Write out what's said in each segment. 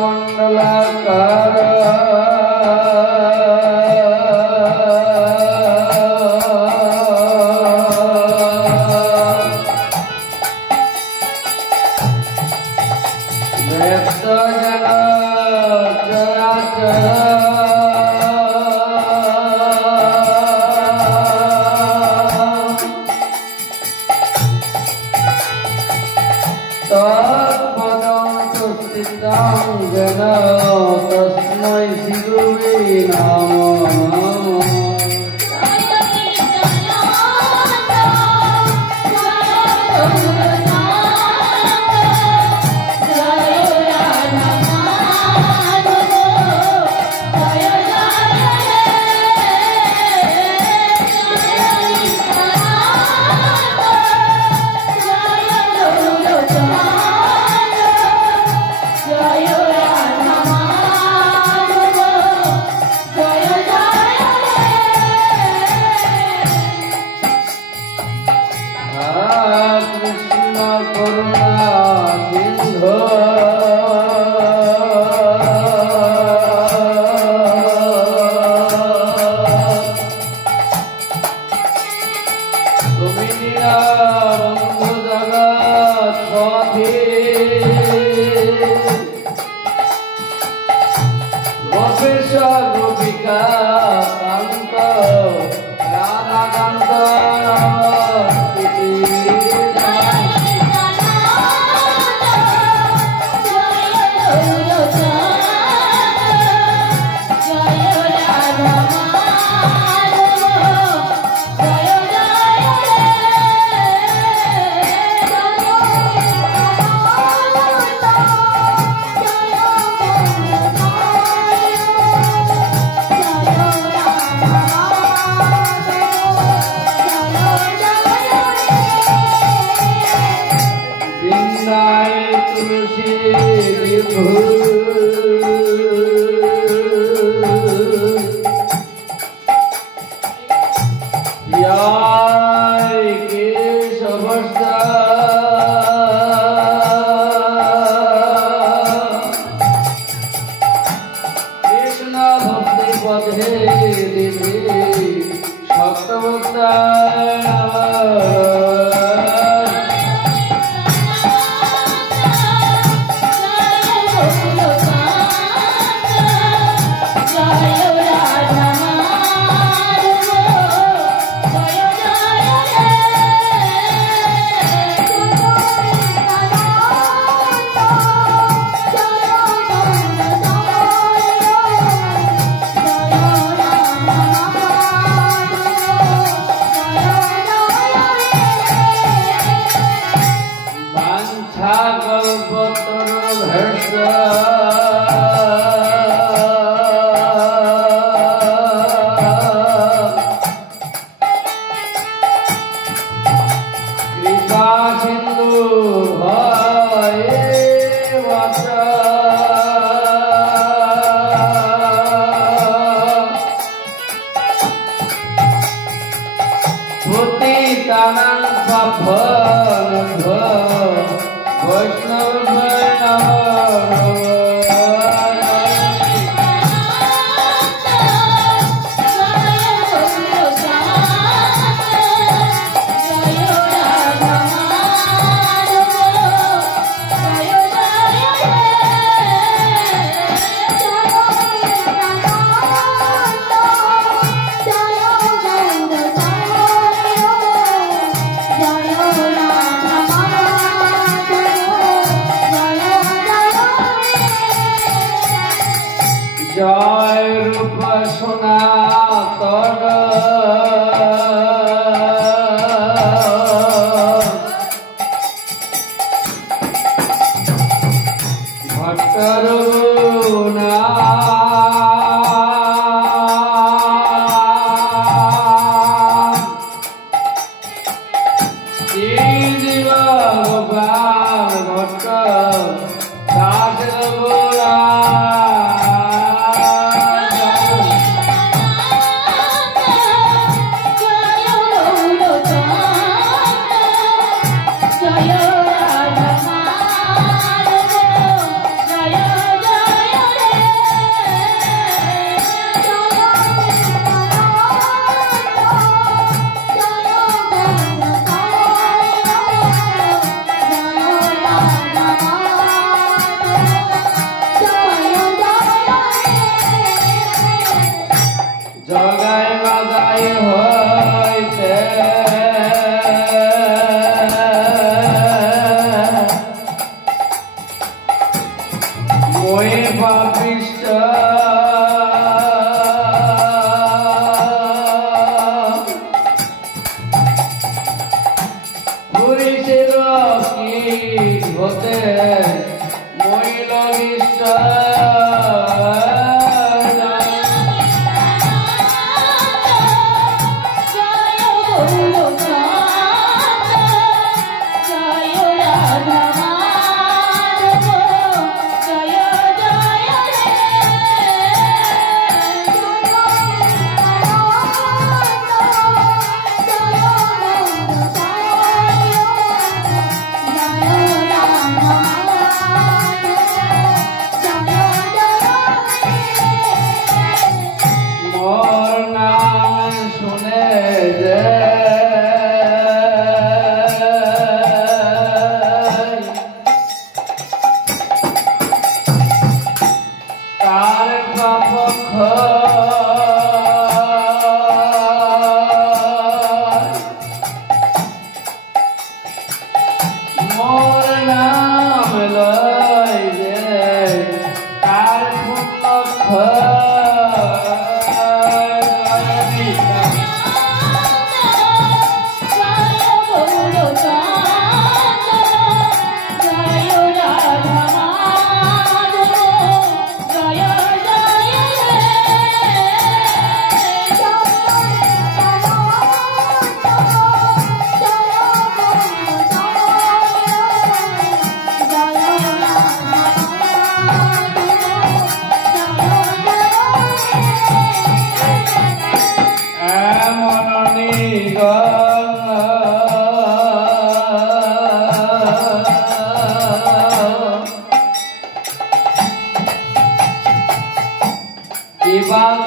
मंडलाकार तस्मै श्री नमः। হইতে মই পাপিষ্ঠ পুরিষের কি হতে মই ললিষ্ঠ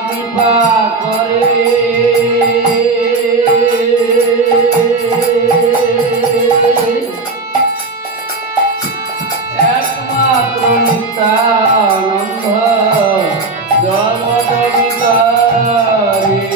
কৃপা করে একমাত্র নিত্যানন্দ জগৎ বিকারী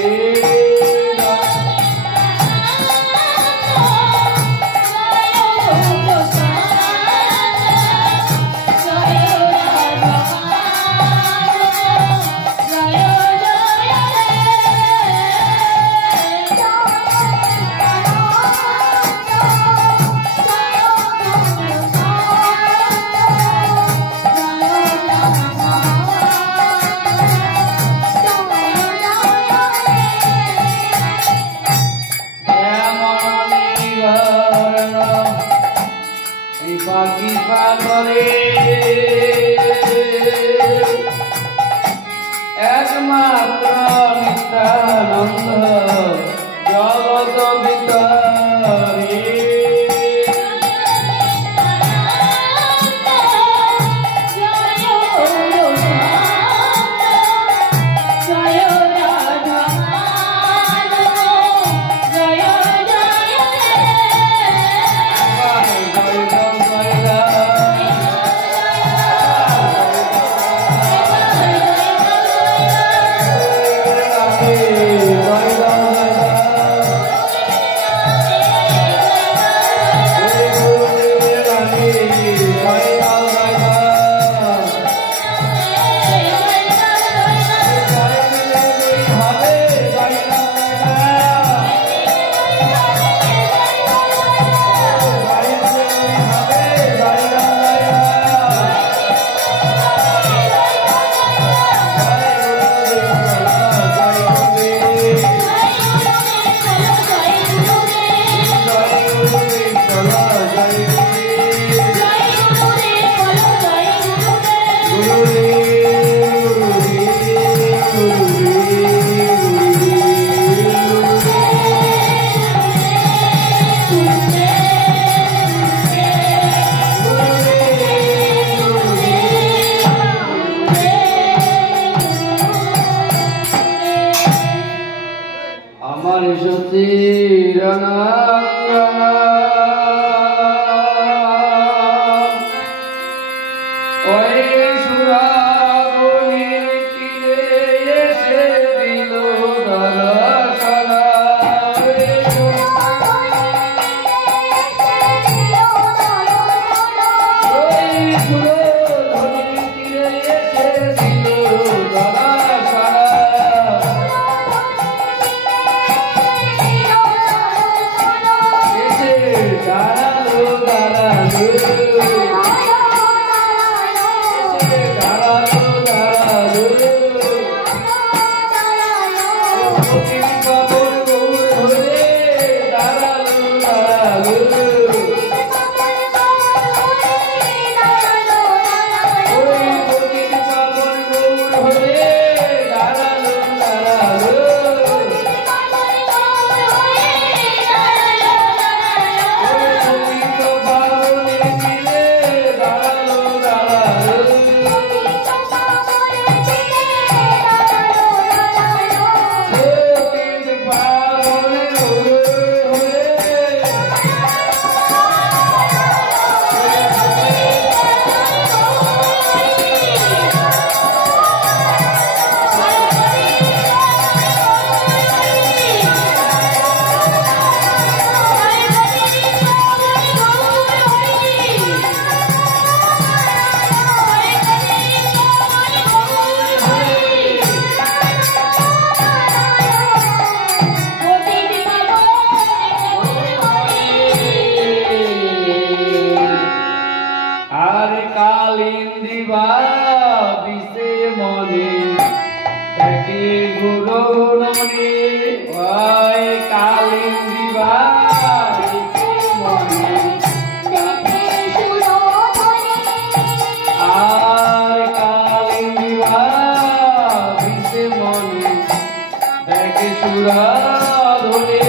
সুরাধুনী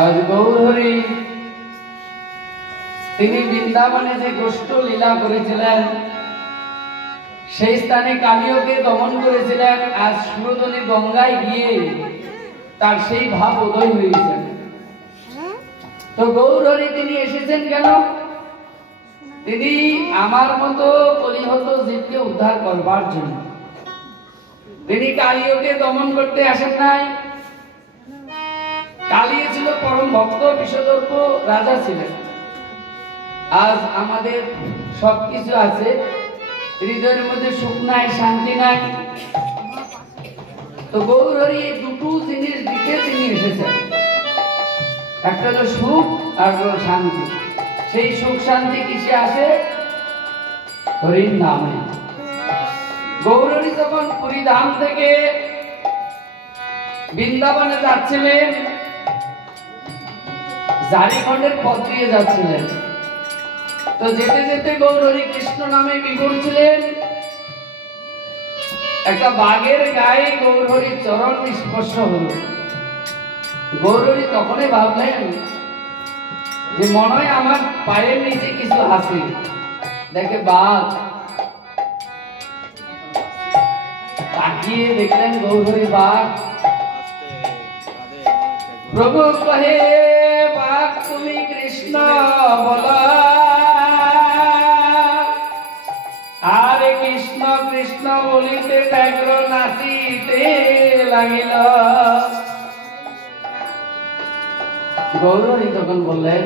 आज गौरहरी বৃন্দাবনে যে গোষ্ঠ লীলা করেছিলেন সেই স্থানে কালিয়কে দমন করেছিলেন। আজ সুরধনী গঙ্গায় গিয়ে তার সেই ভাব উদয় হয়েছে। তো গৌরহরি তিনি এসেছেন কেন? তিনি আমার মতো কলিহত জীবকে উদ্ধার করবার জন্য। তিনি কালিয়কে দমন করতে আসেন নাই। কালিয়ে ছিল পরম ভক্ত, বিষদর্প রাজা ছিলেন। আজ আমাদের সবকিছু আছে, হৃদয়ের মধ্যে সুখ নাই, শান্তি নাই। তো গৌরহরি এই দুটো জিনিস দিতে তিনি এসেছেন। একটা হলো সুখ আর হলো শান্তি। সেই সুখ শান্তি কিসে আসে? হরির নামে। গৌরহরি যখন পুরী ধাম থেকে বৃন্দাবনে যাচ্ছিলেন, জারিখণ্ডের পথ দিয়ে যাচ্ছিলেন। তো যেতে যেতে গৌরহরি কৃষ্ণ নামে বিভোর ছিলেন। একটা বাঘের গায়ে গৌরহরির চরণ স্পর্শ হলো। গৌরহরি তখনই ভাবলেন যে মনে হয় আমার পায়ের নিচে কিছু আছে। দেখে বাঘ, তাকিয়ে দেখলেন গৌরহরি বাঘ। প্রভু কহে, বাঘ তুমি কৃষ্ণ বলা। আরে কৃষ্ণ কৃষ্ণ বলিতে ব্যাঘ্র নাচিতে লাগিল। গৌরহরি তখন বললেন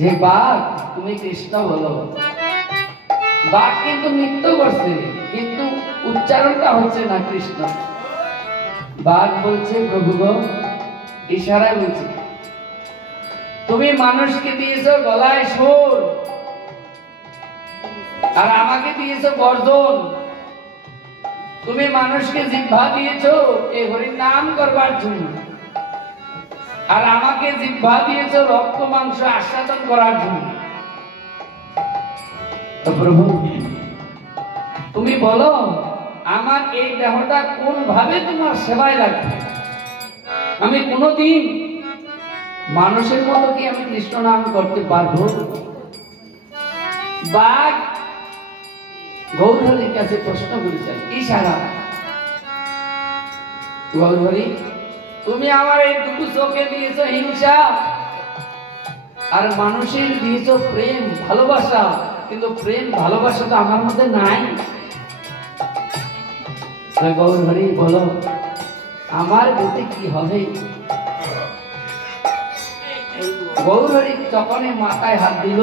যে বাঘ তুমি কৃষ্ণ বলো। বাঘ কিন্তু নৃত্য করছে, কিন্তু উচ্চারণটা হচ্ছে না কৃষ্ণ। বাঘ বলছে, প্রভু গো, ইশারায় বলছি, তুমি মানুষকে দিয়েছো গলায় সুর, আর আমাকে দিয়েছো গর্জন। তুমি মানুষকে জিহ্বা দিয়েছো এই হরির নাম করবার জন্য, আর আমাকে জিহ্বা দিয়েছো রক্ত মাংস আস্বাদন করার জন্য। তো প্রভু তুমি বলো, আমার এই দেহটা কোন ভাবে তোমার সেবায় লাগবে? আমি কোনদিন মানুষের মতো কি আমি কৃষ্ণ নাম করতে পারবো? বাঘ গৌরহরির কাছে প্রশ্ন করেছেন, ইশারা। গৌরহরি, তুমি আমার এই দুটো চোখে দিয়েছো হিংসা, আর মানুষের দিয়েছো প্রেম ভালোবাসা, কিন্তু প্রেম ভালোবাসা তো আমার মধ্যে নাই। গৌরহরি বলো, আমার গতি কি হবে? গৌরহরি যখনই মাথায় হাত দিল,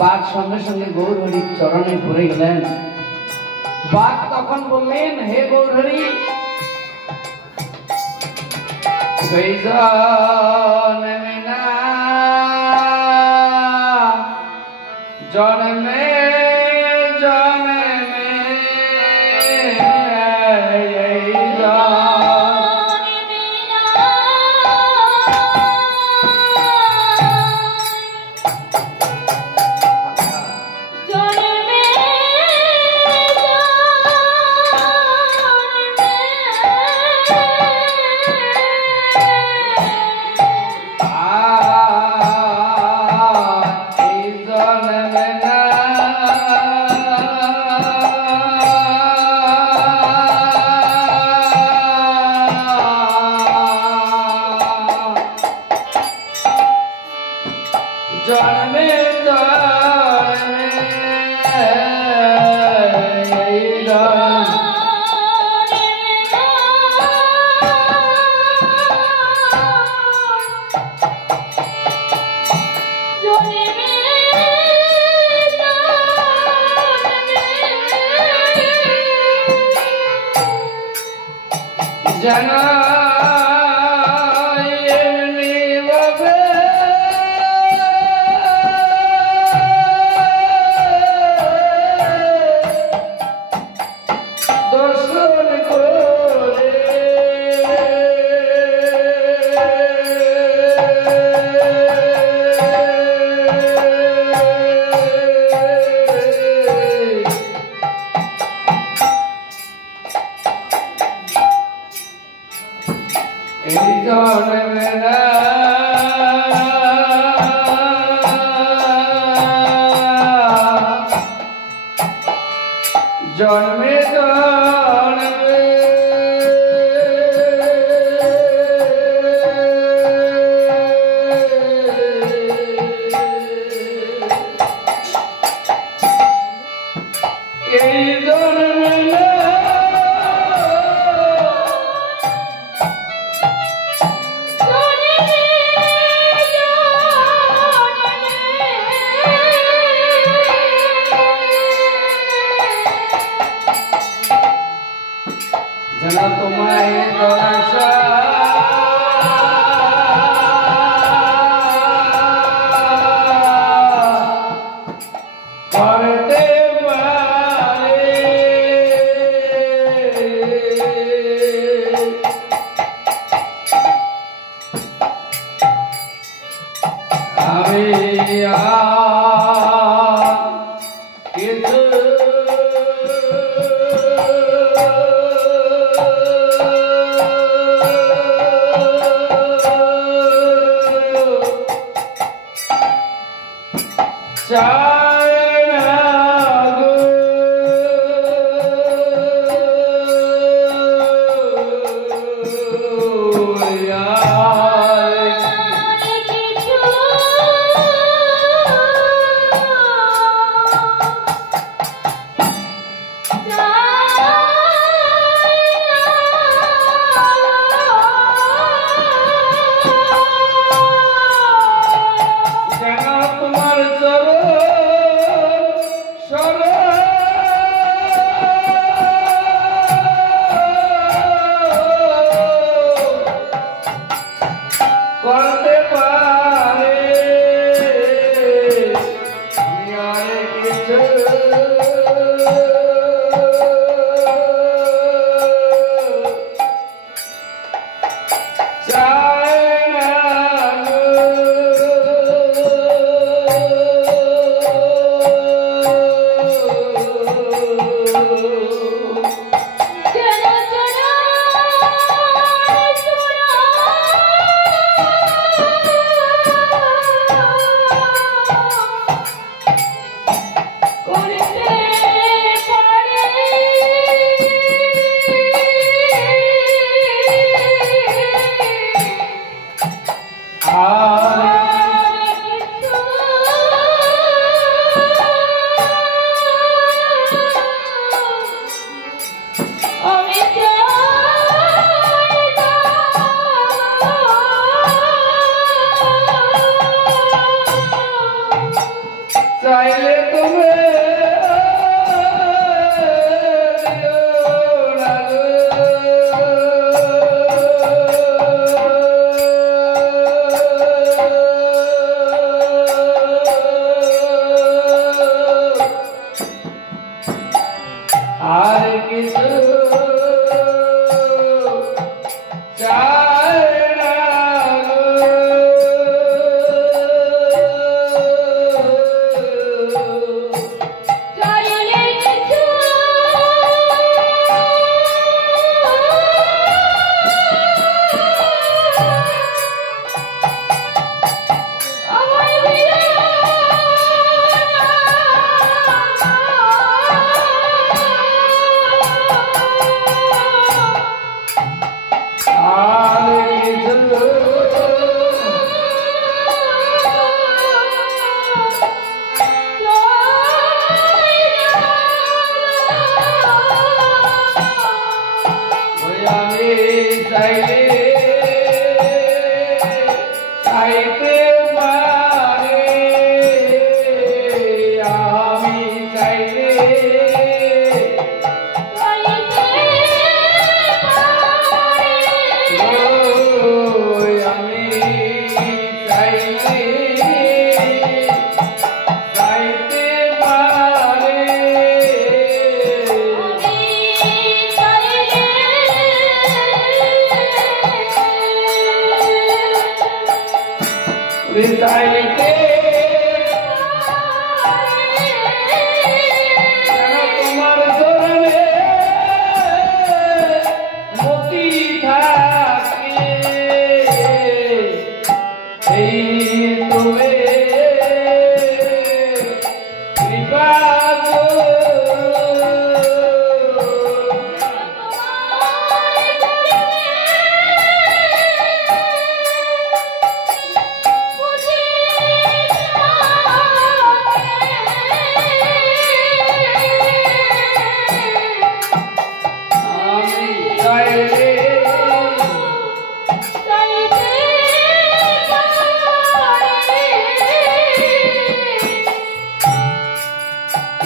বাঘ সঙ্গে সঙ্গে গৌরহরির চরণে পড়ে গেলেন। বাঘ তখন বললেন, হে গৌরহরি, জন্মে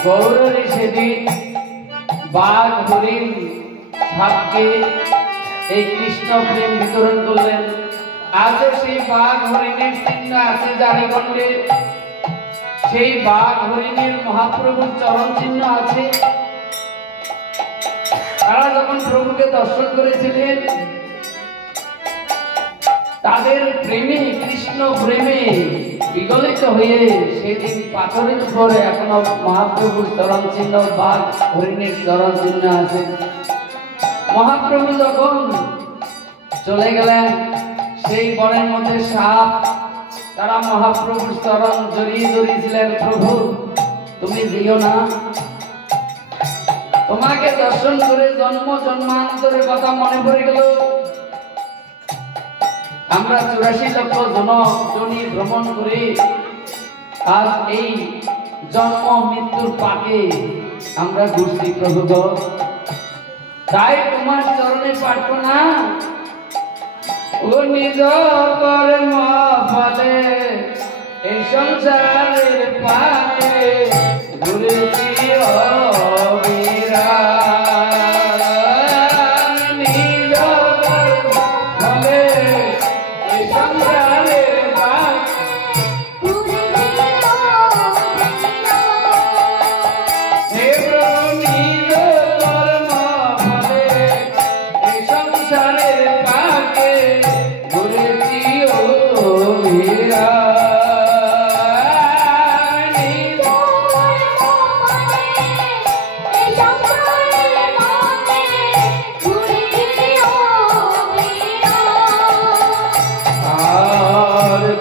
গৌরী সেদিন বাঘ হরিণ সাপকে এই কৃষ্ণ প্রেম বিতরণ করলেন। আজও সেই বাঘ হরিণের চিহ্ন আছে জারিগণ্ডে, সেই বাঘ হরিণের মহাপ্রভুর চরণ চিহ্ন আছে। তারা যখন প্রভুকে দর্শন করেছিলেন তাদের প্রেমে, কৃষ্ণ প্রেমে বিগলিত হয়ে সেদিন পাথরের উপরে এখনো মহাপ্রভুর চরণ চিহ্ন, বাঘ হরিণের চরণ চিহ্ন আছে। মহাপ্রভু যখন চলে গেলেন, সেই বনের মধ্যে সাপ তারা মহাপ্রভুর চরণ জড়িয়ে ধরেছিলেন, প্রভু তুমি যেও না, তোমাকে দর্শন করে জন্ম জন্মান্তরের কথা মনে পড়ে গেল। আমরা 84 লক্ষ জনী ভ্রমণ করে আর এই জন্ম মৃত্যুর পাকে আমরা ঘুরছি প্রভু গো, তাই তোমার চরণে প্রার্থনা, ও নিজ কর্ম ফলে এই সংসারের পাকে ঘুরেছি অবিরাম, নিজ কর্ম ফলে এই সংসারের পাকে হে প্রভু নিজ কর্ম ফলে এই সংসারের পাকে ঘুরেছি অবিরাম।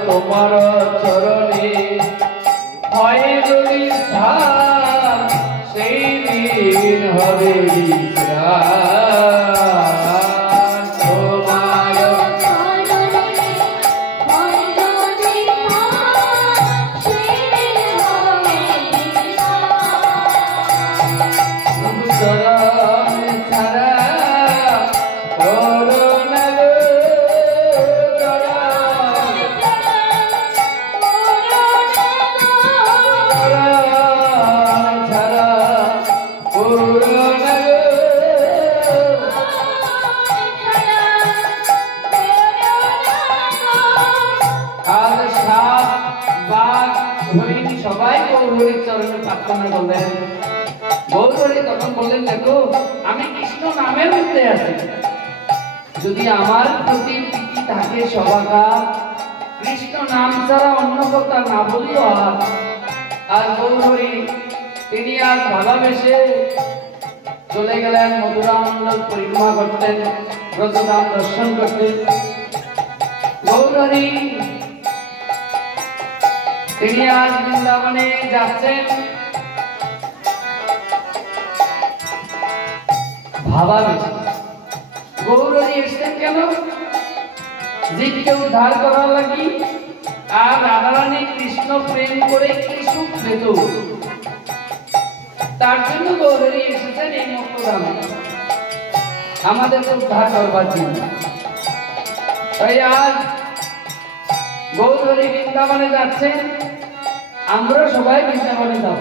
তোমার চরণে হয় যদি স্থান, সেই দিন হবে বিস্রাম। তোমার চরণ ছাড়া করুণা গো, সবাই গৌরহরির চরণে প্রার্থনা করলেন। গৌরহরি তখন বললেন, দেখো আমি কৃষ্ণ নামের মধ্যে আছি, যদি আমার প্রতি প্রীতি থাকে সবাকা, কৃষ্ণ নাম ছাড়া অন্য কথা না বলিও। আর গৌরহরি তিনি আজ ভালোবেসে চলে গেলেন মথুরা মণ্ডল পরিক্রমা করতেন, ব্রজধাম দর্শন করতেন। গৌরহরি তিনি আজ বৃন্দাবনে যাচ্ছেন, ভাবাবেশে। গৌরহরি এসছেন কেন? জীবকে উদ্ধার করার লাগি, আর রাধারানী কৃষ্ণ প্রেম করে কি সুখ পেত, তার জন্য গৌরহরি এসেছেন এই মথুরামে আমাদের উদ্ধার করবার জন্য। তাই আজ গৌরহরি বৃন্দাবনে যাচ্ছেন, আমরা সবাই বৃন্দাবনে যাব।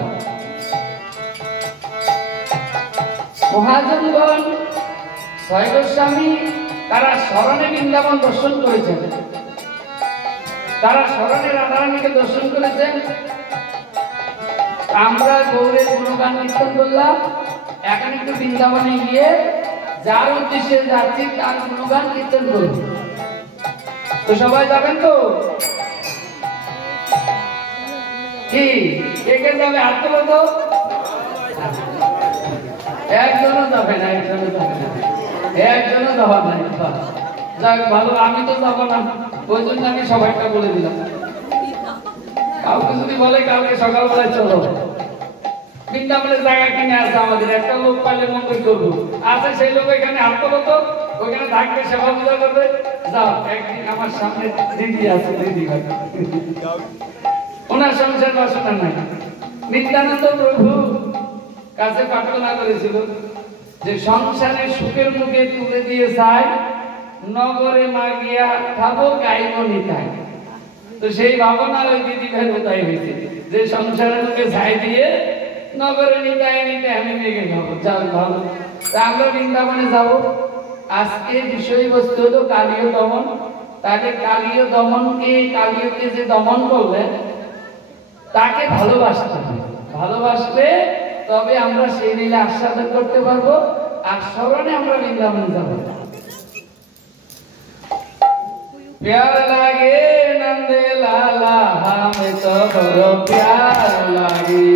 মহাজনগণ, ছয় গোস্বামী তারা স্মরণে বৃন্দাবন দর্শন করেছেন, তারা স্মরণে রাধারানীকে দর্শন করেছেন। আমরা গৌরের গুণগান কীর্তন করলাম, এখন একটু বৃন্দাবনে গিয়ে যার উদ্দেশ্যে যাচ্ছি তার গুণগান কীর্তন করব। তো সবাই যাবেন তো? কি কে কে যাবে? হাত তোলো তো। একজনও যাবে না, একজনও যাবে না, একজনও যাওয়ার নাই। যাক ভালো, আমি তো যাবো না, ওই জন্য আমি সবাইটা বলে দিলাম। কাউকে যদি বলে কালকে সকালবেলায় চলো, বৃন্দাবনের জায়গা কিনে আছে আমাদের, একটা লোক পাইলে মঙ্গল করবো, আছে সেই লোক এখানে হাত তোলো তো, ওইখানে থাকবে, সেবা পূজা করবে। যাও, একদিন আমার সামনে দিদি আছে, দিদি ভাই, ওনার সংসার বাসনা নাই। নিত্যানন্দ প্রভু কাছে প্রার্থনা করেছিল যে সংসারে সুখের মুখে তুলে দিয়ে যায়, নগরে না গিয়া খাবো গাইব নিতাই। তো সেই ভাবনা ওই দিদি ভাই তাই হয়েছে যে সংসারের মুখে ছাই দিয়ে নগরে নিতাই নিতে আমি মেঘে খাবো। যাও ভালো, আমরা বৃন্দাবনে যাবো। আজকে বিষয়বস্তু হলো কালীয় দমন। তাকে কালীয় দমনকে, কালীয়কে যে দমন করলেন তাকে ভালোবাসতে হবে, ভালোবাসলে তবে আমরা সেই লীলা আস্বাদন করতে পারবো। আর স্মরণে আমরা বৃন্দাবনে যাবো। प्यार लागे नंद लाला, हमें तो बड़ो प्यार लागे।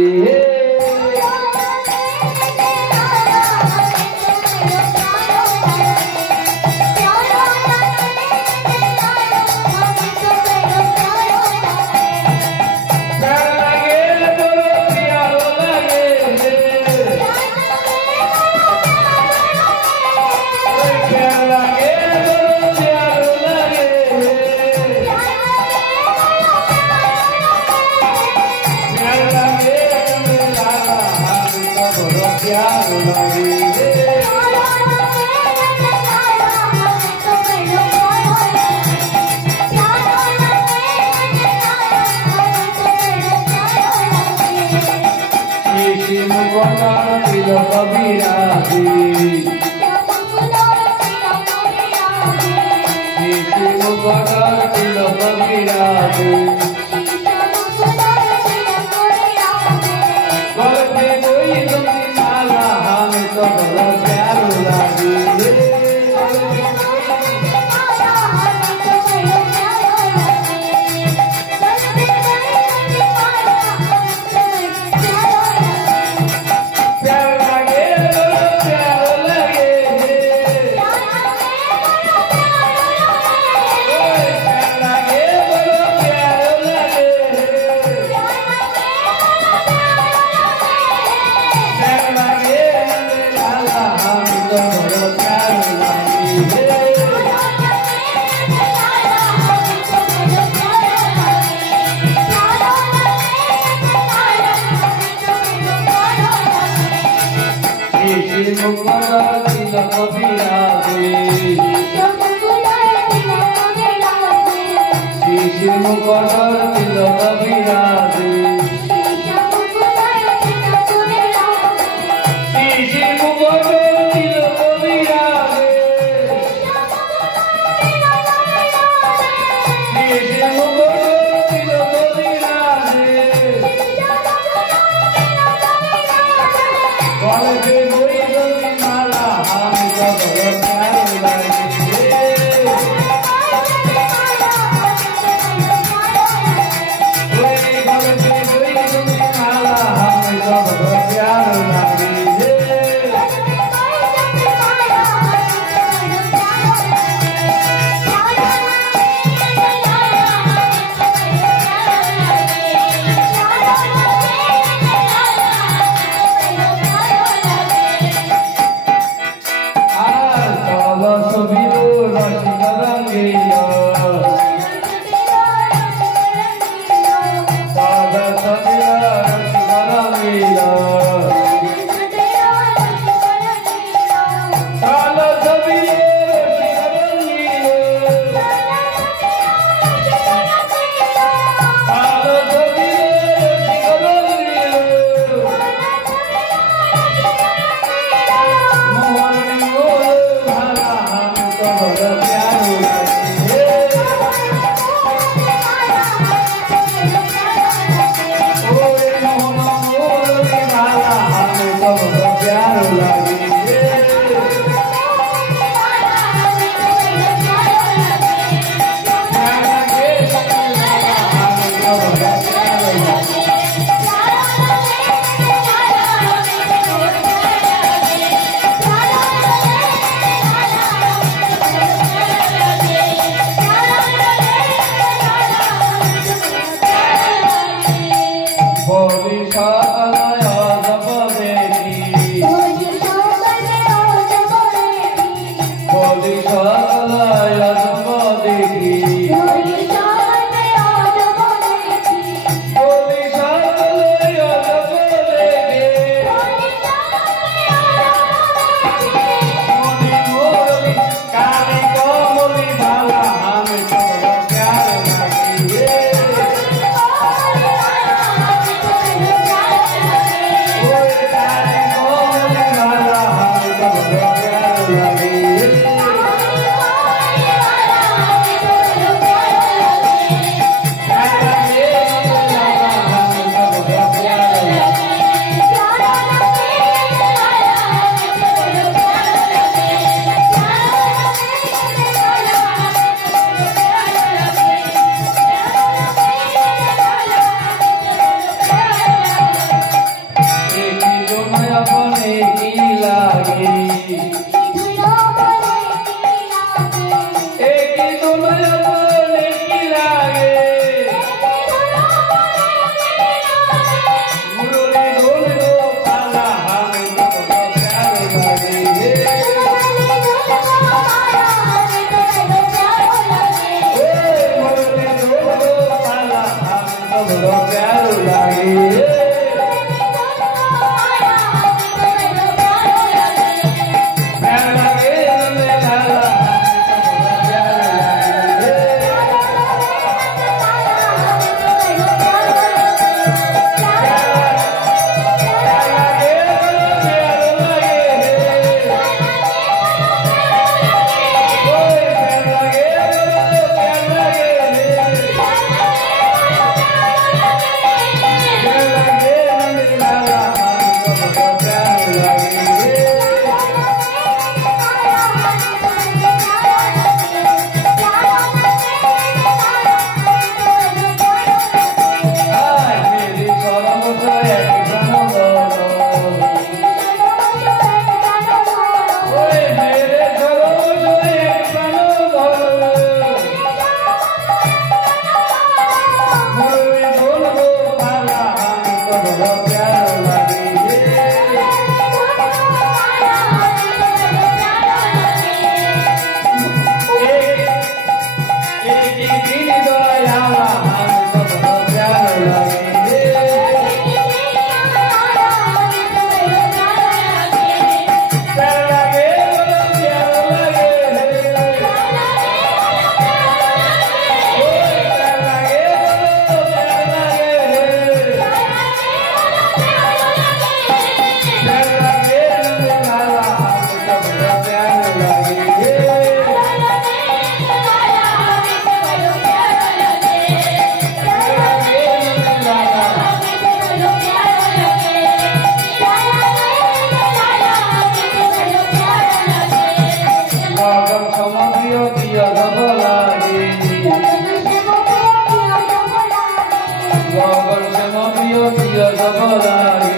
প্রিয় প্রিয় জব লাগে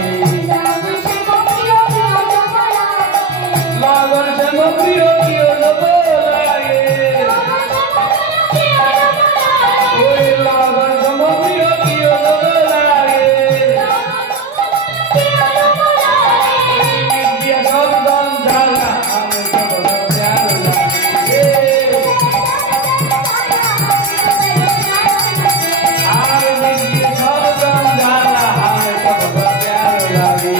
লগন শ্যাম প্রিয় প্রিয় জব লাগে ওই লগন শ্যাম প্রিয় প্রিয় জব লাগে বিদ্যা সব গন ঝালা আমি সব প্যার লাগে আর বিদ্যা সব গন ঝালা আমি সব প্যার লাগে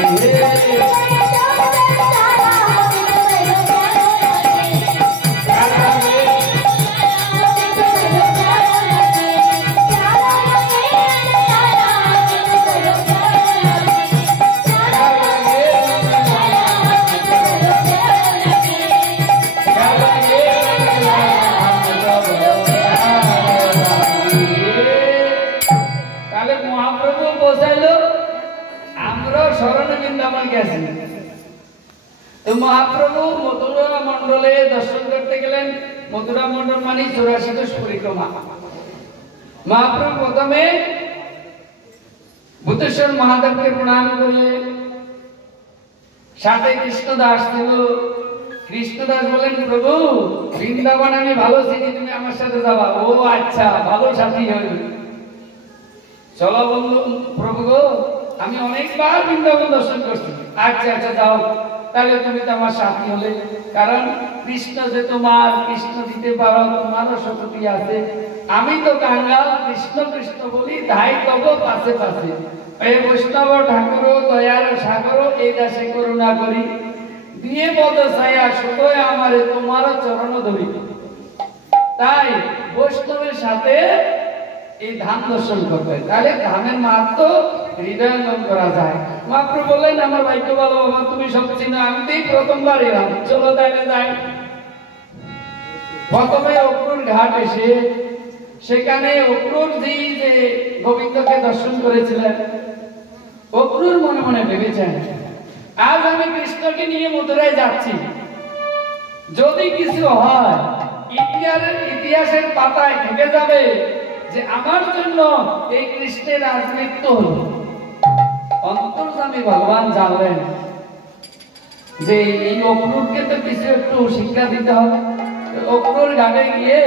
महाप्रभु मथुरा मंडले दर्शन करते गेलेन मथुरा मंडल मानी 84 कोष परिक्रमा महाप्रभु प्रथमे भूतेश्वर महादेव के प्रणाम करले साथे कृष्णदास ছিল कृष्णदास বলেন প্রভু বৃন্দাবন আমি ভালো চিনি তুমি আমার সাথে যাবা ও আচ্ছা ভালো সাথী হই চলো বন্ধু প্রভু গো আমি অনেকবার বৃন্দাবন দর্শন করছি আচ্ছা আচ্ছা যাও তাহলে তুমি তো আমার সাথী হলে কারণ কৃষ্ণ যে তোমার কৃষ্ণ দিতে পারো তোমারও শক্তি আছে আমি তো কাঙ্গাল কৃষ্ণ কৃষ্ণ বলি ধাই তব পাশে পাশে এই বৈষ্ণব ঠাকুর দয়ার সাগর এই দাসে করুণা করি দিয়ে পদ ছায়া শুধুই আমারে তোমার চরণ ধরি তাই বৈষ্ণবের সাথে এই ধাম দর্শন করতে তাহলে ধামের মাহাত্ম হৃদয়ঙ্গম করা যায় মাত্র বললেন আমার ভাইকে বলো বাবা তুমি সব চিনো আমি তো প্রথমবার এলাম চলো তাইলে যাই প্রথমে অক্রুর ঘাট এসে সেখানে অক্রুর জি যে গোবিন্দকে দর্শন করেছিলেন অক্রুর মনে মনে ভেবেছেন আজ আমি কৃষ্ণকে নিয়ে মথুরায় যাচ্ছি যদি কিছু হয় ইতিহাসের পাতায় থেকে যাবে যে আমার জন্য এই কৃষ্ণের রাজমৃত্যু হলো অন্তর্যামী ভগবান জানলেন যে এই অক্রুরকে তো কিছু একটু শিক্ষা দিতে হবে অক্রুর ঘাটে গিয়ে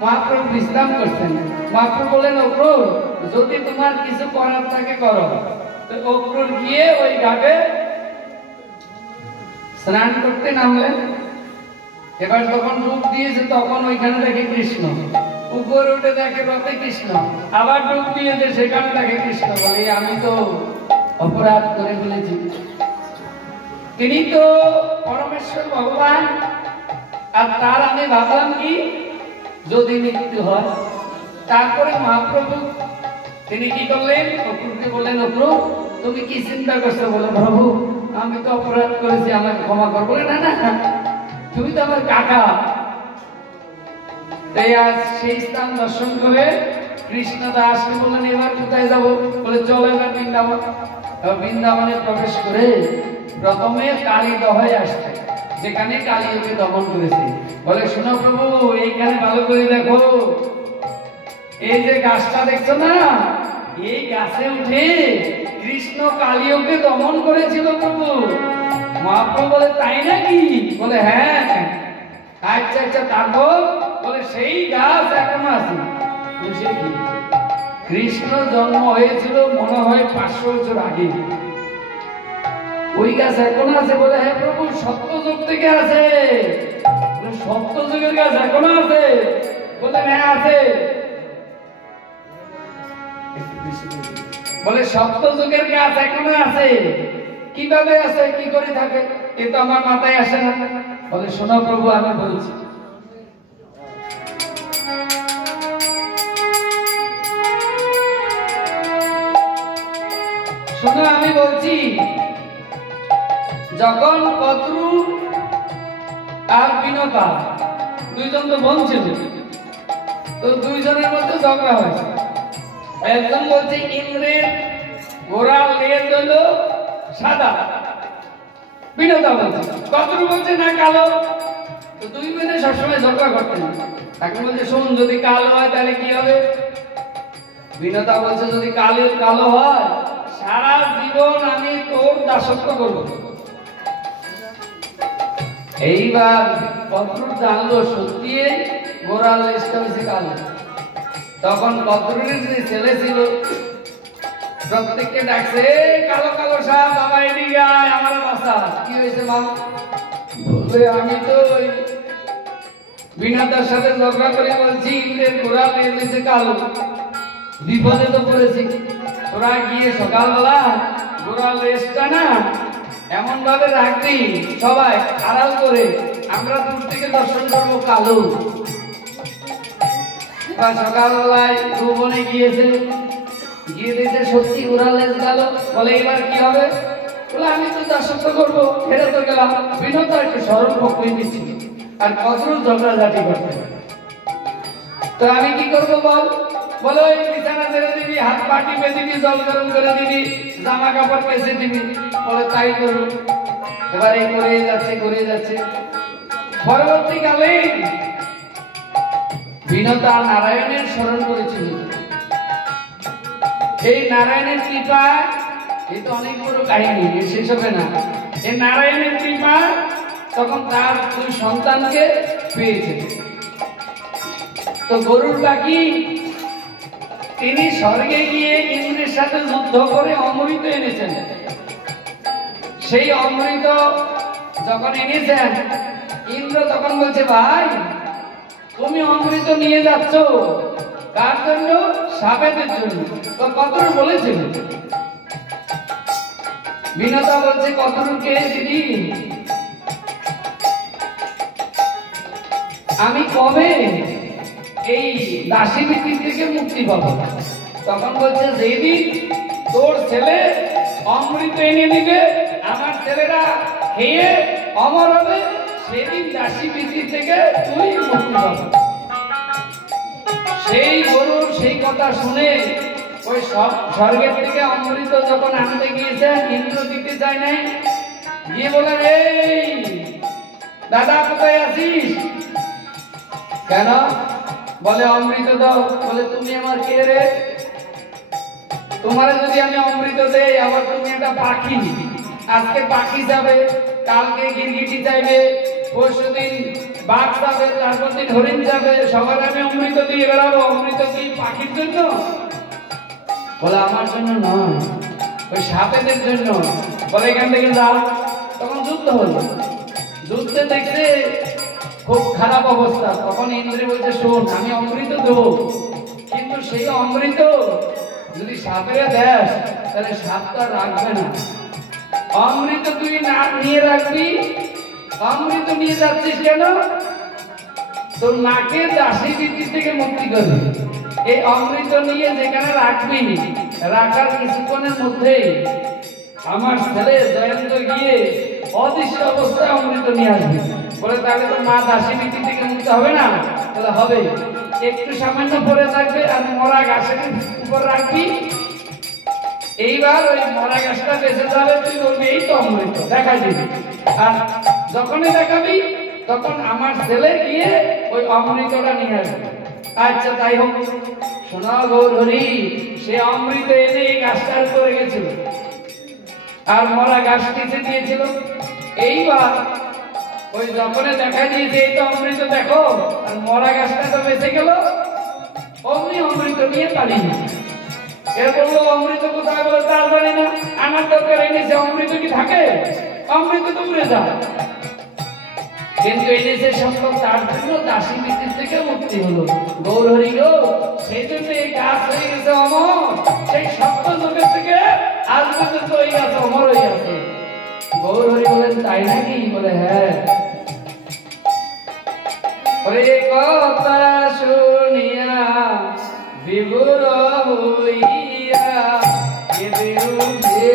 মহাপ্রভু বিশ্রাম করছেন মহাপ্রভু বলেন অক্রুর যদি তোমার কিছু করার থাকে করো তো অক্রুর গিয়ে ওই ঘাটে স্নান করতে নামলেন এবার যখন ডুব দিয়েছে তখন ওইখানে দেখে কৃষ্ণ উপরে উঠে দেখে রথে কৃষ্ণ আবার ডুব দিয়েছে সেখানে দেখে কৃষ্ণ বলে আমি তো অপরাধ করে ফেলেছি তিনি তো পরমেশ্বর ভগবান আর তার আমি ভাবলাম কি যদি মৃত্যু হয় তারপরে মহাপ্রভু তিনি কি করলেন অক্রুরকে বললেন অক্রুর তুমি কি চিন্তা করছো বলে প্রভু আমি তো অপরাধ করেছি আমাকে ক্ষমা কর বলে না না তুমি তো আমার কাকা তাই আজ সেই স্থান দর্শন করে কৃষ্ণদাস বললেন এবার কোথায় যাব বলে চলো এবার বৃন্দাবনে প্রবেশ করে প্রথমে কালী দহে আসছে যেখানে কালী ওকে দমন করেছে বলে শোনো প্রভু এইখানে ভালো করে দেখো এই যে গাছটা দেখছো না এই গাছে উঠে কৃষ্ণ কালীকে দমন করেছিল প্রভু মহাপ্রভু বলে তাই নাকি বলে হ্যাঁ আচ্ছা আচ্ছা তারপর বলে সেই গাছ এখনো আছে কৃষ্ণ জন্ম হয়েছিল মনে হয় 500 বছর আগে ওই গাছ এখনো আছে বলে হ্যাঁ প্রভু সত্যযুগ থেকে আছে সত্যযুগের গাছ এখনো আছে বলে হ্যাঁ আছে বলে সত্যযুগের গাছ এখনো আছে কিভাবে আছে কি করে থাকে এ তো আমার মাথায় আসে না বলে শোনো প্রভু আমি বলছি শোনো আমি বলছি যখন পত্রু আর বিনতা দুইজন তো বোন ছিল তো দুইজনের মধ্যে ঝগড়া হয়েছে একজন বলছে ইন্দ্রের ঘোড়ার লেজ হলো সাদা বিনতা বলছে পত্রু বলছে না কালো তো দুই বোনে সবসময় ঝগড়া করতেন তাকে বলছে শোন যদি কালো হয় তাহলে কি হবে বিনতা বলছে যদি কালের কালো হয় সারা জীবন আমি তোর দাসত্ব করব। এইবার কদ্রুর জানলো সত্যি গোড়াল লেজটা হয়েছে কালো। তখন কদ্রুরের যে ছেলে ছিল প্রত্যেককে ডাকছে, কালো কালো সাপ বাবা এদিকে আয়, আমার বাসা। কি হয়েছে মা? বলে আমি তো বিনাতার সাথে ঝগড়া করে বলছি ইন্দ্রের গোড়াল লেজ হয়েছে কালো, বিপদে তো পড়েছি। তোরা গিয়ে সকালবেলা গোড়াল লেজটা না এমন ভাবে রাখবি সবাই আড়াল করে, আমরা দূর থেকে দর্শন করবো কালো। সকালবেলায় দু বোনে গিয়েছে, গিয়ে দিয়েছে সত্যি গোড়াল লেজ গেল। বলে এবার কি হবে? বলে আমি তো দাসত্ব করবো, হেরে তো গেলাম। বিনতা একটু সরল পক্ষই দিচ্ছিল আর কঠোর ঝগড়াঝাটি করতে। তো আমি কি করবো বল? বলো ওই বিছানা ছেড়ে দিবি, হাত পা টিপে দিবি, জল গরম করে দিবি, জামা কাপড় কেচে দিবি। বলে তাই করবো। এবার এই করে যাচ্ছে। পরবর্তীকালে বিনতা নারায়ণের স্মরণ করেছিল। এই নারায়ণের কৃপা, এই তো অনেক বড় কাহিনী, শেষ হবে না। এই নারায়ণের কৃপা তখন তার দুই সন্তানকে পেয়েছে। তো গরুর পাখি তিনি স্বর্গে গিয়ে ইন্দ্রের সাথে যুদ্ধ করে অমৃত এনেছেন। সেই অমৃত যখন এনেছেন ইন্দ্র তখন বলছে, ভাই তুমি অমৃত নিয়ে যাচ্ছ কার জন্য? সাপেদের জন্য। তো কতর বলেছিল? বিনতা বলছে কতরকে দিদি আমি কবে এই দাসী বৃত্তি থেকে মুক্তি পাবো? তখন বলছে যেদিন তোর ছেলে অমৃত এনে দিবে, আমার ছেলেরা খেয়ে অমর হবে, সেদিন দাসী বৃত্তি থেকে তুই মুক্তি পাবো। সেই গরুর সেই কথা শুনে ওই সব স্বর্গের থেকে অমৃত যখন আনতে গিয়েছেন, ইন্দ্র দিতে চায় নাই, গিয়ে বলে এই দাদা কোথায় আছিস? কেন? বলে অমৃত দাও। বলে তুমি আমার কে রে? তোমার যদি আমি অমৃত দেই আবার তুমি একটা পাখি, আজকে পাখি যাবে, কালকে গিরগিটি চাইবে, পরশুদিন বাঘ যাবে, তারপর দিন হরিণ যাবে, সবার আমি অমৃত দিয়ে বেড়াবো। অমৃত কি পাখির জন্য? বলে আমার জন্য নয়, ওই সাপেদের জন্য। বলে এখান থেকে যাও। তখন যুদ্ধ হলো। যুদ্ধে দেখছে খুব খারাপ অবস্থা। তখন ইন্দ্র বলছে শোন আমি অমৃত দেবো, কিন্তু সেই অমৃত যদি সাপেরা দেশ তাহলে সাপ তো আর রাখবে না। অমৃত তুই না নিয়ে রাখবি। অমৃত নিয়ে যাচ্ছিস কেন? তোর মাকে দাসী বৃত্তি থেকে মুক্তি করবি। এই অমৃত নিয়ে যেখানে রাখবি, রাখার কিছুক্ষণের মধ্যেই আমার ছেলে জয়ন্ত গিয়ে অদৃশ্য অবস্থায় অমৃত নিয়ে আসবে। বলে তাহলে তো মা দাসী বৃত্তি থেকে মুক্ত হবে না? তাহলে হবে। একটু সামান্য পরে থাকবে আর মরা গাছের উপর রাখবি, এইবার ওই মরা গাছটা বেঁচে যাবে, তুই বলবি এই তো অমৃত, দেখাই দিবি। আর যখনই দেখাবি তখন আমার ছেলে গিয়ে ওই অমৃতটা নিয়ে আসবে। আচ্ছা তাই হোক। শোনা গৌর হরি, সে অমৃত এনে এই গাছটার উপরে গেছিল আর মরা গাছ নিচে দিয়েছিল। এইবার ওই যখনই দেখা দিয়েছে এই তো অমৃত দেখো, আর মরা গাছটা তো বেঁচে গেল, অমনি অমৃত নিয়ে পালিয়ে। এর বললো অমৃত কোথায়? বলে তার জানি না, আমার দরকার এনেছে। অমৃত কি থাকে? অমৃত তো উড়ে যায়। কিন্তু এনেছে সম্ভব তার জন্য দাসী বৃত্তির থেকে মুক্তি হলো। গৌর হরি গো, সেই জন্য এই গাছ হয়ে গেছে অমর। সেই সপ্ত যুগের থেকে আজ পর্যন্ত এই গাছ অমর হয়ে গেছে। গৌর হরি বলেন তাই নাকি? বলে হ্যাঁ। ওরে কথা শুনিয়া বিভোর হইয়া কেঁদে উঠে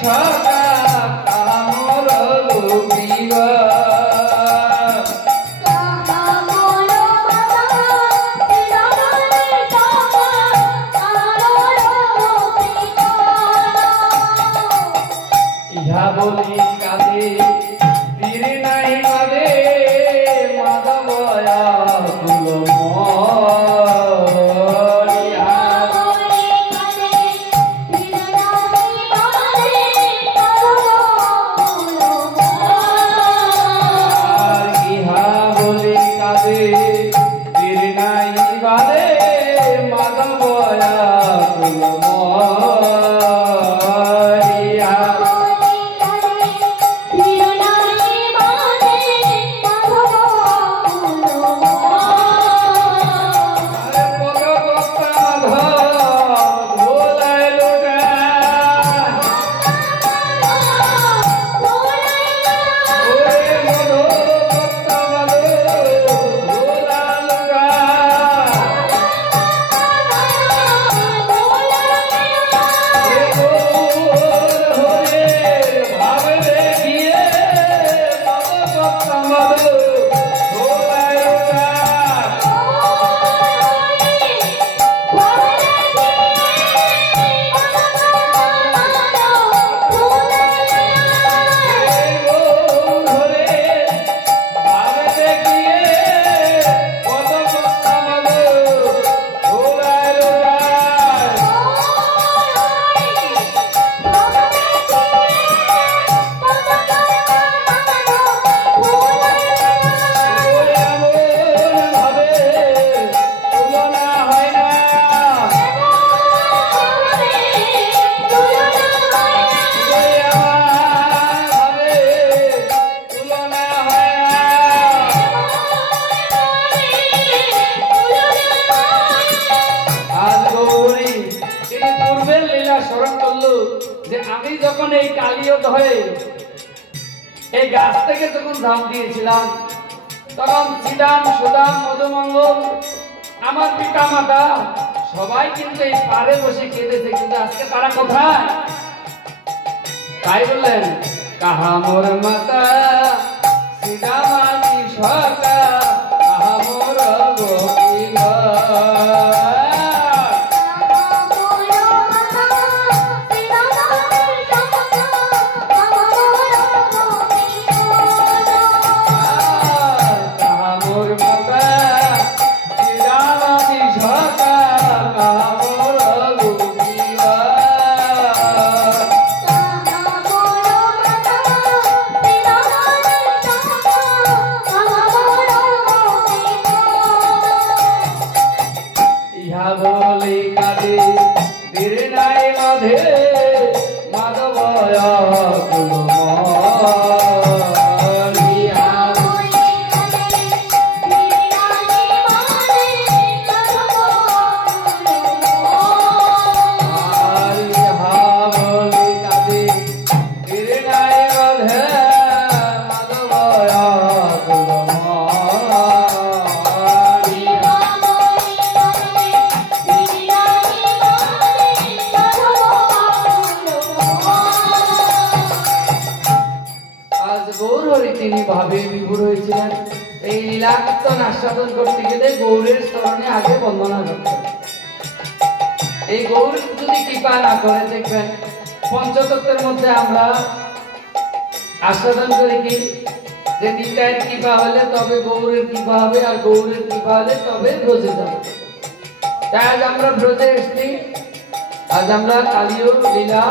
সকা কামর গোপীবা ইহা বলি কাঁদে তীর নাই বাদে মাধবয়া তুলম যখন এই কালিয়ত হয়ে এই গাছ থেকে যখন ধাপ দিয়েছিলাম তখন শ্রীরাম সুদাম মধুমঙ্গল আমার পিতা মাতা সবাই কিন্তু এই পারে বসে কেঁদেছে, কিন্তু আজকে তারা কোথায়? তাই বললেন কাহা মোর মাতা শ্রীরামানি সকা কাহা মোর গোপীবা বলি কাঁদে তীর নাই বাঁধে মাধবয়া তুলম তিনি ভাবে বিভোর হয়েছিলেন। এই লীলাকীর্তন আস্বাদন করতে গেলে গৌরের চরণে আগে বন্দনা করতে হবে। এই গৌর যদি কৃপা না করে দেখবেন পঞ্চতত্ত্বের মধ্যে আমরা আস্বাদন করি কি যে নিতাইয়ের কৃপা হলে তবে গৌরের কৃপা হবে, আর গৌরের কৃপা হলে তবে ব্রজে যাবে। তাই আজ আমরা ব্রজে এসেছি, আজ আমরা কালীয় লীলা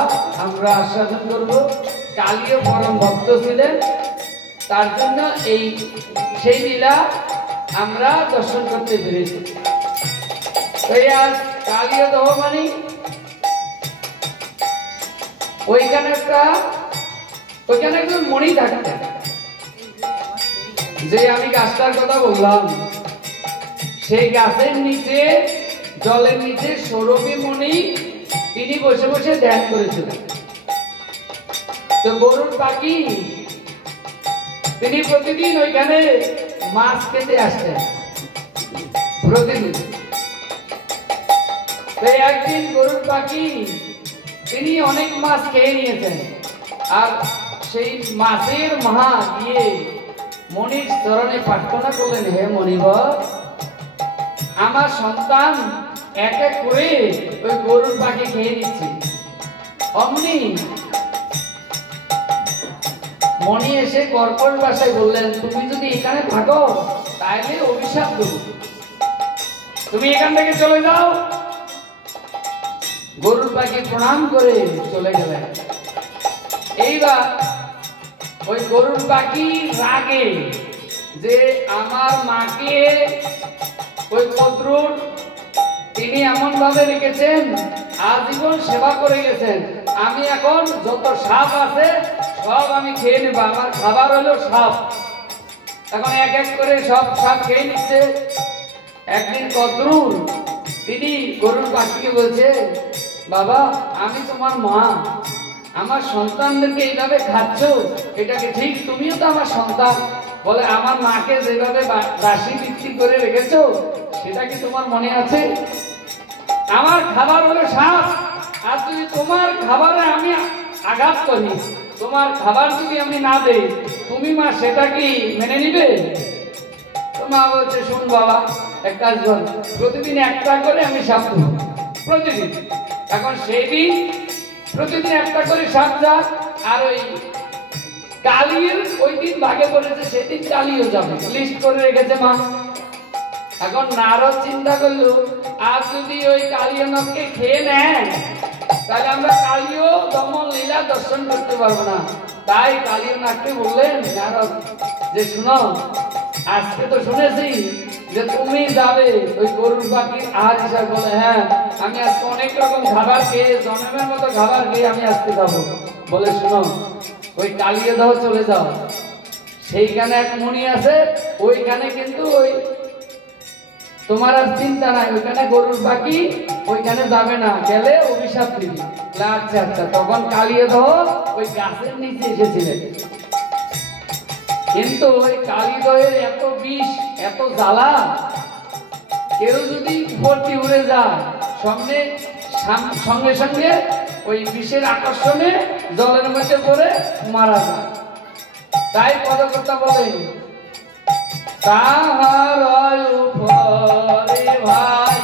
আমরা আস্বাদন করব। কালীয় পরম ভক্ত ছিলেন, তার জন্য এই সেই লীলা আমরা দর্শন করতে পেরেছি। আজ কালীয় দহ মানে ওইখানে একজন মণি থাকতেন, যে আমি গাছটার কথা বললাম, সেই গাছের নিচে জলের নিচে সৌরভী মণি তিনি বসে বসে ধ্যান করেছিলেন। তো গরুর পাখি তিনি প্রতিদিন ওইখানে মাছ খেতে আসতেন প্রতিদিন। তো একদিন গরুর পাখি তিনি অনেক মাছ খেয়ে নিয়েছেন, আর সেই মাছের মা গিয়ে মনির চরণে প্রার্থনা করলেন, হে মনিবর, আমার সন্তান এক এক করে ওই গরুর পাকে খেয়ে নিচ্ছে। অমনি মনি এসে কর্কশ ভাষায় বললেন, তুমি যদি এখানে থাকো তাহলে অভিশাপ দেব, তুমি এখান থেকে চলে যাও। গরুর পাখি প্রণাম করে চলে গেলেন। এইবার ওই গরুর পাখি রাগে যে আমার মাকে ওই কদ্রুর তিনি এমন ভাবে রেখেছেন, আজীবন সেবা করে গেছেন, আমি এখন যত সাপ আছে সব আমি খেয়ে নেব, আমার খাবার হলো সাপ। এখন এক এক করে সব সাপ খেয়ে নিচ্ছে। একদিন কদ্রুর তিনি গরুর পাখিকে বলছে, বাবা আমি তোমার মা, আমার সন্তানদেরকে এইভাবে খাচ্ছ, এটা কি ঠিক? তুমিও তো আমার সন্তান। বলে, আমার মাকে যেভাবে দাসী বিক্রি করে রেখেছো সেটা কি তোমার মনে আছে? আমার খাবার হলো সাপ, আর যদি তোমার খাবারে আমি আঘাত করি, তোমার খাবার যদি আমি না দেই, তুমি মা সেটা কি মেনে নিবে? তো মা বলছে, শোন বাবা, এক কাজ কর, প্রতিদিন একটা করে আমি সাপ দেবো, প্রতিদিন। এখন সেই দিন প্রতিদিন একটা করে সাপ যাক, আর ওই কালির ওই দিন ভাগে পড়েছে, সেদিন কালিও যাবে, লিস্ট করে রেখেছে মা। এখন নারদ চিন্তা করলো, আর যদি ওই কালিয়ানকে খেয়ে নেয় তাহলে আমরা কালিও দমন লীলা দর্শন করতে পারবো না। তাই কালিয়ানাথকে বললেন নারদ যে, শুনো, আজকে তো শুনেছি যে তুমি যাবে ওই গরুর পাখির আহার হিসাবে। বলে, হ্যাঁ, আমি আজকে অনেক রকম খাবার খেয়ে, জনমের মতো খাবার খেয়ে আমি আজকে যাবো। বলে, শুনো, ওই কালিয়ে দাও, চলে যাও, সেইখানে এক মণি আছে, ওইখানে কিন্তু ওই তোমার আর চিন্তা নাই, ওইখানে গরুর পাখি ওইখানে যাবে না, গেলে অভিশাপ দিবি। আচ্ছা আচ্ছা। তখন কালিয়ে দাও ওই গাছের নিচে এসেছিলেন, কিন্তু ওই কালিদহের এত বিষ, এত জ্বালা, কেউ যদি উপরটি উড়ে যায় সঙ্গে সঙ্গে সঙ্গে ওই বিষের আকর্ষণে জলের মধ্যে পড়ে মারা যায়। তাই পদকর্তা বলেন, তাহার উপরে ভাই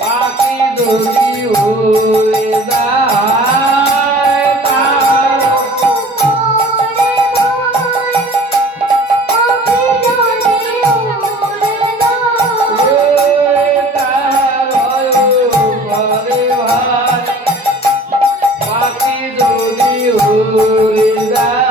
পাখি যদি উড়ে যায়, তাহার উপরে ভাই পাখি যদি উড়ে যায়,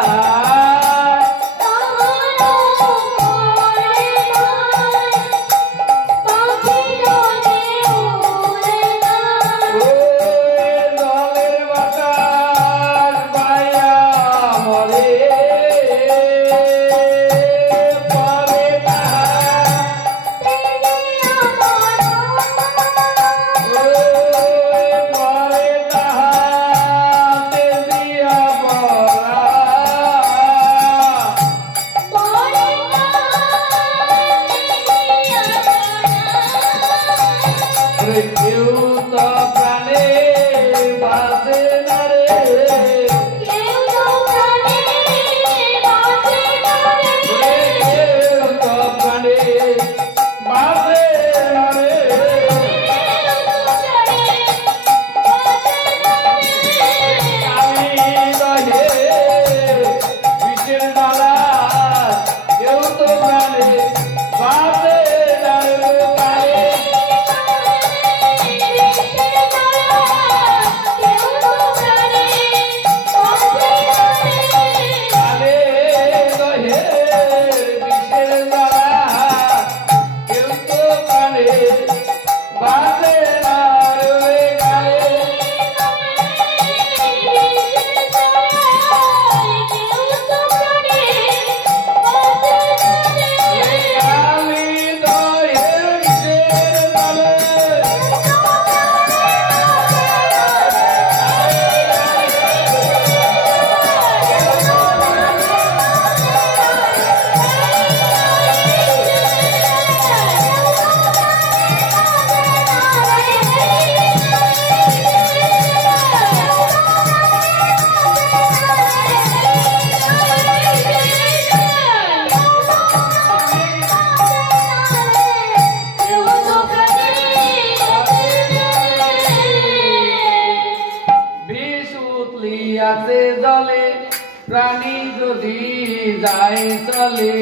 আছে জলে প্রাণী যদি যায় চলে